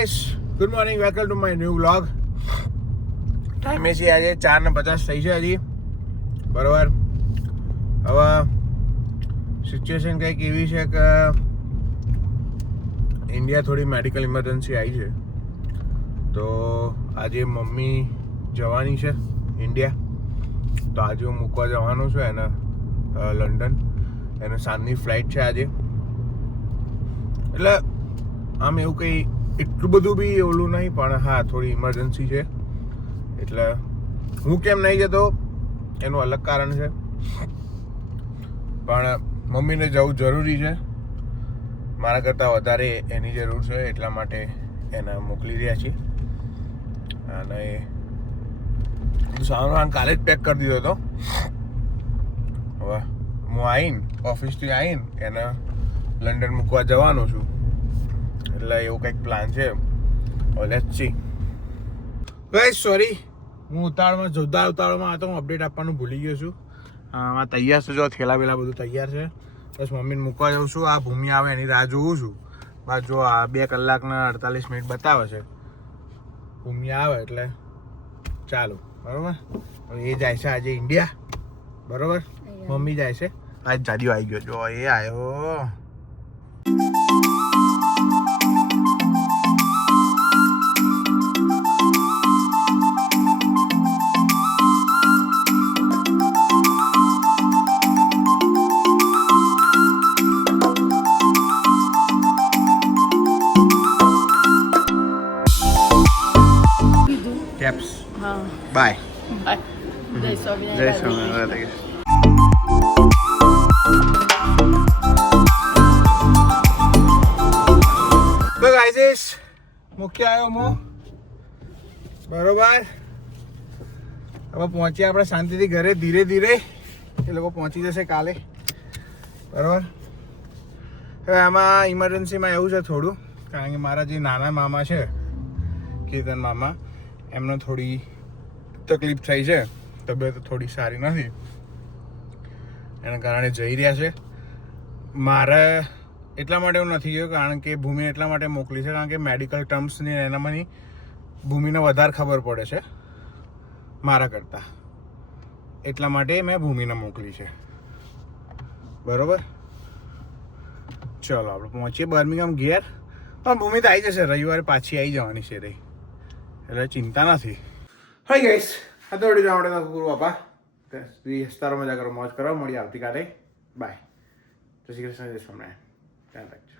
Guys, good morning, welcome to my new vlog. ટાઈમે છે આજે 4:50 થઈ છે હજી. બરાબર. હવે સિચ્યુએશન કંઈક એવી છે કે ઇન્ડિયા થોડી મેડિકલ ઇમરજન્સી આવી છે. તો આજે મમ્મી જવાની છે ઇન્ડિયા. તો આજે હું મૂકવા જવાનો છું એને લંડન. એને સાંજની ફ્લાઇટ છે આજે. એટલે આમ એવું કંઈ એટલું બધું બી ઓલું નહીં, પણ હા થોડી ઇમરજન્સી છે. એટલે હું કેમ નહીં જતો એનું અલગ કારણ છે, પણ મમ્મીને જવું જરૂરી છે. મારા કરતાં વધારે એની જરૂર છે, એટલા માટે એને મોકલી રહ્યા છીએ. અને સામાન કાલે જ પેક કરી દીધો હતો. હવે હું આવીને ઓફિસથી આવીને એને લંડન મૂકવા જવાનો છું. એટલે એવું કંઈક પ્લાન છે. Let's see. ગાઈસ, સોરી, હું ઉતાવળમાં હતો. હું અપડેટ આપવાનું ભૂલી ગયો છું. આ તૈયાર છે, જો થેલા વેલા બધું તૈયાર છે. બસ મમ્મીને મૂકવા જાઉં છું. આ ભૂમિ આવે એની રાહ જોઉં છું. બસ જો આ 2 કલાકના 48 મિનિટ બતાવે છે. ભૂમિ આવે એટલે ચાલો. બરાબર. હવે એ જાય છે આજે ઇન્ડિયા. બરાબર. મમ્મી જાય છે. આજ જાડિયો આવી ગયો. જો એ આવ્યો. કેપ્સ. હા, બાય. બાય. જય સ્વામિનારાયણ. જય સ્વામિનારાયણ. તો ગાઈસ, મુખ્ય આવ્યો હું. બરોબર. હવે પહોંચીએ આપણે શાંતિથી ઘરે. ધીરે ધીરે એ લોકો પહોંચી જશે કાલે. બરાબર. હવે આમાં ઇમરજન્સીમાં એવું છે થોડું, કારણ કે મારા જે નાના મામા છે, કીર્તન મામા, એમને થોડી તકલીફ થઈ છે. તબિયત થોડી સારી નથી, એના કારણે જઈ રહ્યા છે. મારે એટલા માટે હું નથી ગયો, કારણ કે ભૂમિ એટલા માટે મોકલી છે, કારણ કે મેડિકલ ટર્મ્સની એનામાંની ભૂમિને વધારે ખબર પડે છે મારા કરતાં. એટલા માટે મેં ભૂમિને મોકલી છે. બરાબર. ચલો આપણે પહોંચીએ બર્મિંગહામ ઘેર. પણ ભૂમિ તો આવી જશે, રવિવારે પાછી આવી જવાની છે રહી, એટલે ચિંતા નથી. હાય ગાઈસ, આ તો વળી જવા માટે ગુરુ બાપા. વિસ્તારો મજા કરો, મોજ કરો. મળીએ આવતીકાલે. બાય. જય શ્રી કૃષ્ણ. જય સ્વામિનારાયણ. ધ્યાન રાખજો.